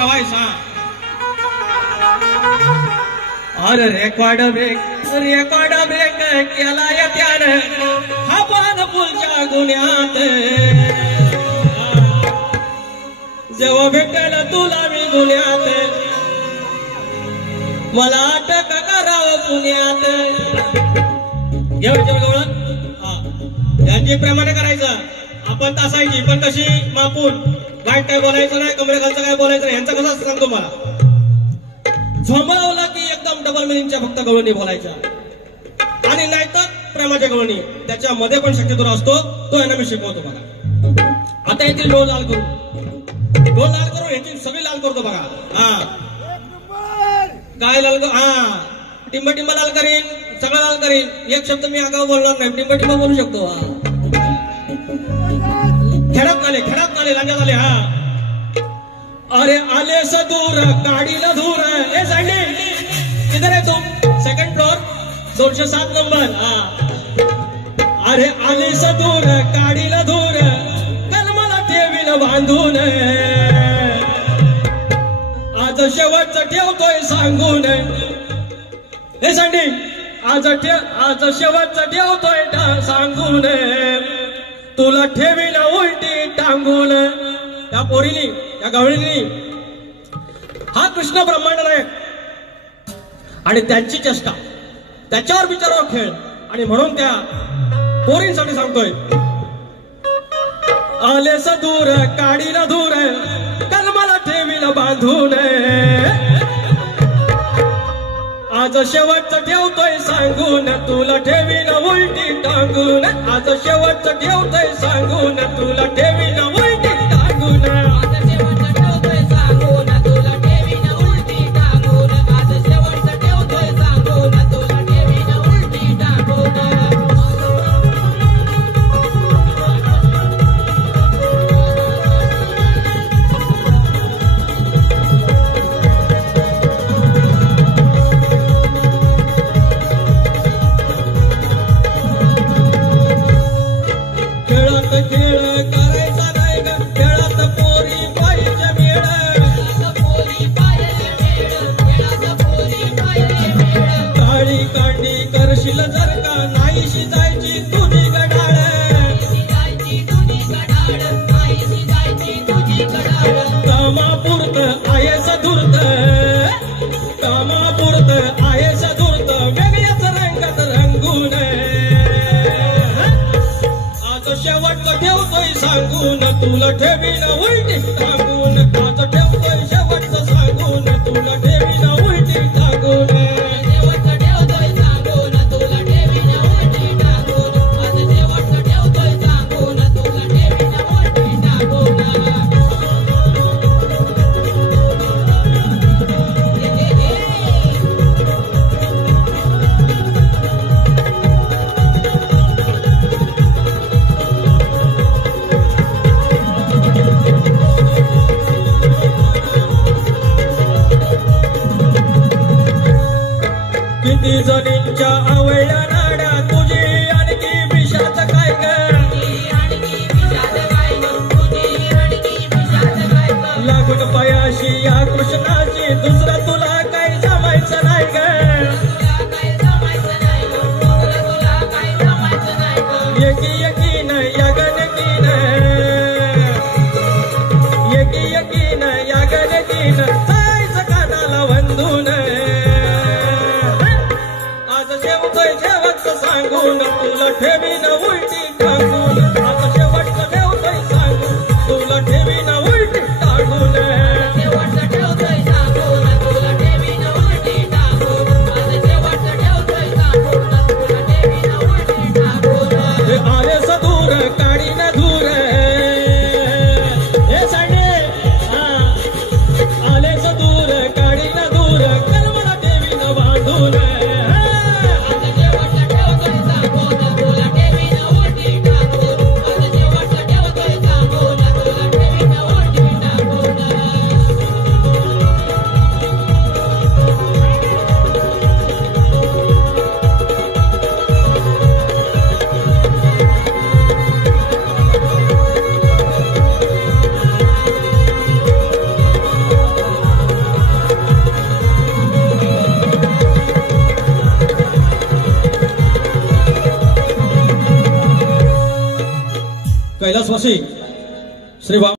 रवायचा. अरे record break केला या त्यानं हा पान पुलच्या गुन्ह्यात. जेव्हा भेटेल तुला मी गुन्ह्यात मला अटक करावं पुण्यात. घ्यायचं गवळण यांची प्रमाणे करायचं. आपण तासायची पण कशी मापून. वाईट काय बोलायचं नाही, कमरेखालचं काय बोलायचं नाही. यांचं कसं सांगतो मला. झोंबळवलं की एकदम डबल मिनिंगच्या फक्त गवळणी बोलायच्या आणि नाहीतर प्रेमाच्या गवळणी त्याच्यामध्ये पण शक्यतो असतो. तो यांना मी शिकवतो बघा. आता येथील डोल लाल करू, डोल लाल करू, याची सगळी लाल करतो बघा. हा काय लाल करू, हा टिंब लाल करीन, सगळं लाल करीन. एक शब्द मी आगाऊ बोलणार नाही, टिंब बोलू शकतो. खेळात आले लांजात आले. हा अरे आले सदूर गाडीला धूर. ए सँडी किधर आहे तुम? Second floor 207 number. हा अरे आले सदूर गाडीला धूर कलमाला ठेवील बांधून. आज शेवटचं ठेवतोय सांगून. हे सँडी आज शेवटचं ठेवतोय सांगून. तुला ठेवील उलटी टांगून. त्या पोरीनी या गवळीनी हा कृष्ण ब्रह्मांड नायक आणि त्यांची चेष्टा त्याच्यावर विचारावर खेळ. आणि म्हणून त्या पोरींसाठी सांगतोय. आले सदूर काडीला धूर कलमाला ठेवीला बांधून. आज शेवटचं ठेवतोय सांगून तुला ठेवीन उलटी टांगून. आज शेवटचं ठेवतोय सांगून तुला ठेवीन उलटी टांगून. तुला ठेवीन उलटी टांगून. आज ठेवतोय शेवटचं सांगून तुला ठेवीन उलटी टांगून. शेवटचं ठेवतोय सांगून तुला ठेवीन उलटी टांगून. आज शेवटचं ठेवतोय सांगून तुला ठेवीन उलटी टांगून. किती जणींच्या आवळ्या नाड्या तुझी आणखी विषाचं काय ग. लागून पायाशी या कृष्णाची दुसरं तुला काही जमायचं नाही ग. एकीन या गणकीन एकीन या गणकीन जायचं कानाला वंदून. सांगून तुला ठेवीन उलटी टांगून. आता शेवटचं ठेवतोय सांगून तुला ठेवीन उलटी टांगून. शेवटचं ठेवतोय सांगून तुला ठेवीन उलटी टांगून. आज शेवटचं ठेवतोय सांगून तुला ठेवीन उलटी टांगून. आले सदूर काडीन धूर. हे सांगे आले सदूर काडीन धूर कलमाला ठेवीन बांधून. कैलासवासी श्री